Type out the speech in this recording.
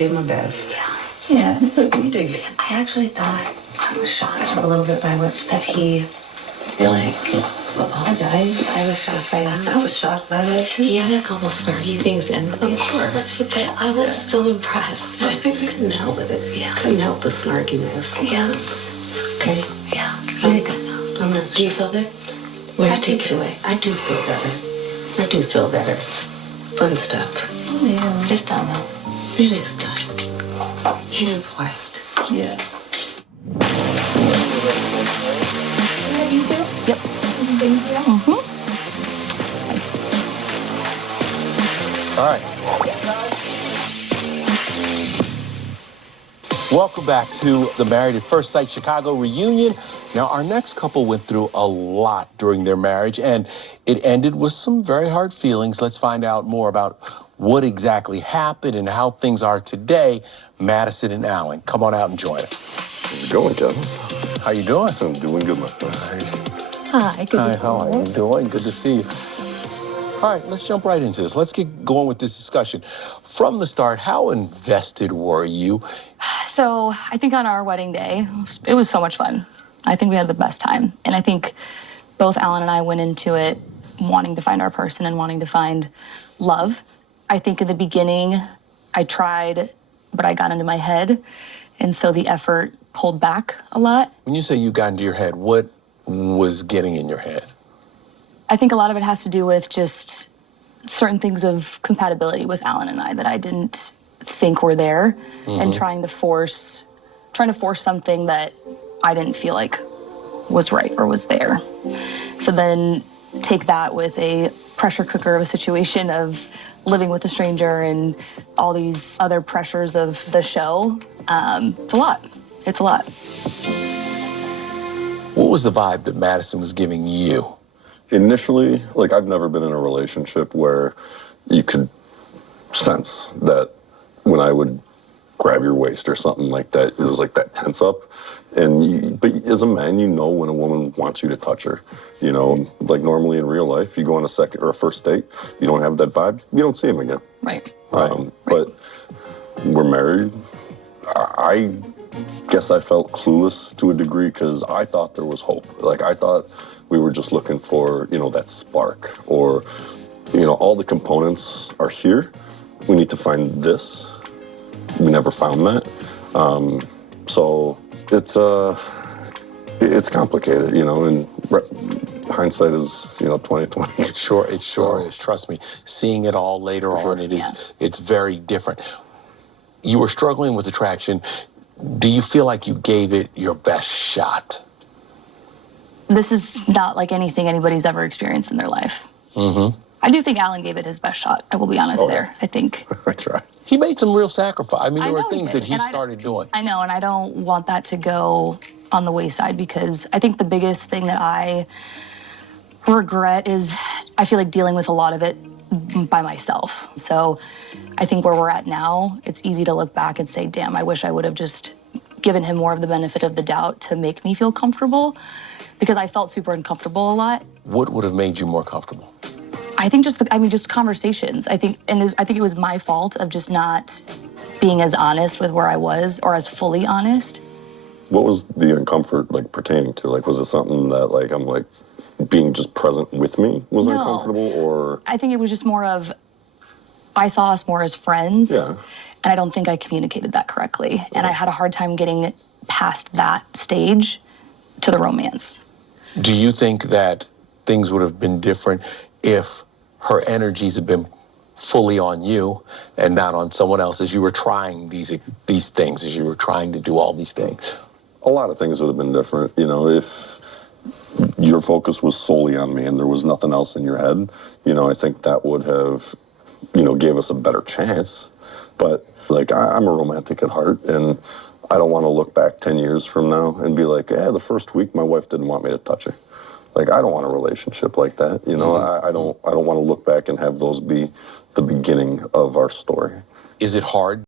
did my best. Yeah. Yeah, you did. I actually thought I was shocked a little bit by that he like apologized. I was shocked by that. I was shocked by that too. He had a couple snarky things in, Of course. but I was still impressed. I couldn't help it. Yeah. Couldn't help the snarkiness. Yeah. It's okay. Yeah. You did good though. I'm not Do you feel good? Or did you take it away? I do feel better. I do feel better. Fun stuff. Oh, yeah. It's done though. It is done. Hands wiped. Yeah. You too? Yep. Thank you. All right. Welcome back to the Married at First Sight Chicago reunion. Now, our next couple went through a lot during their marriage, and it ended with some very hard feelings. Let's find out more about what exactly happened and how things are today. Madison and Alan, come on out and join us. How's it going, Kevin? How you doing? I'm doing good, my friend. Hi, good Hi, to see how are you. you doing? Good to see you. All right, let's jump right into this. Let's get going with this discussion. From the start, how invested were you? So I think on our wedding day, it was so much fun. I think we had the best time. And I think both Alan and I went into it wanting to find our person and wanting to find love. I think in the beginning, I tried, but I got into my head. And so the effort pulled back a lot. When you say you got into your head, what was getting in your head? I think a lot of it has to do with just certain things of compatibility with Alan and I that I didn't think were there, and trying to force something that I didn't feel like was right or was there. So then take that with a pressure cooker of a situation of living with a stranger and all these other pressures of the show. It's a lot. It's a lot. What was the vibe that Madison was giving you? Initially, like, I've never been in a relationship where you could sense that when I would grab your waist or something like that, it was like that tense up. But as a man, you know when a woman wants you to touch her. You know, like normally in real life, you go on a second or a first date, you don't have that vibe, you don't see him again. Right. But we're married. I guess I felt clueless to a degree because I thought there was hope. Like, I thought we were just looking for, that spark, or, all the components are here. We need to find this. We never found that. So it's complicated, and hindsight is, 20/20. It sure is. Trust me. Seeing it all later on, it's very different. You were struggling with attraction. Do you feel like you gave it your best shot? This is not like anything anybody's ever experienced in their life. I do think Alan gave it his best shot. I will be honest there. I think. I tried. He made some real sacrifice. I mean, there I were know he things did, that he and started doing. I know, and I don't want that to go on the wayside, because I think the biggest thing that I regret is I feel like dealing with a lot of it by myself. So I think where we're at now, it's easy to look back and say, damn, I wish I would have just given him more of the benefit of the doubt to make me feel comfortable, because I felt super uncomfortable a lot. What would have made you more comfortable? I think just conversations. I think it was my fault of just not being as honest with where I was, or as fully honest. What was the uncomfort pertaining to? Was it something that I'm being just present with me was No. uncomfortable, or? I think it was just more of, I saw us more as friends. Yeah. And I don't think I communicated that correctly. And I had a hard time getting past that stage to the romance. Do you think that things would have been different if her energies had been fully on you and not on someone else, as you were trying these things, as you were trying to do all these things? A lot of things would have been different. If your focus was solely on me and there was nothing else in your head, I think that would have, gave us a better chance. But I'm a romantic at heart, and I don't want to look back 10 years from now and be like, the first week my wife didn't want me to touch her. I don't want a relationship like that. I don't want to look back and have those be the beginning of our story. Is it hard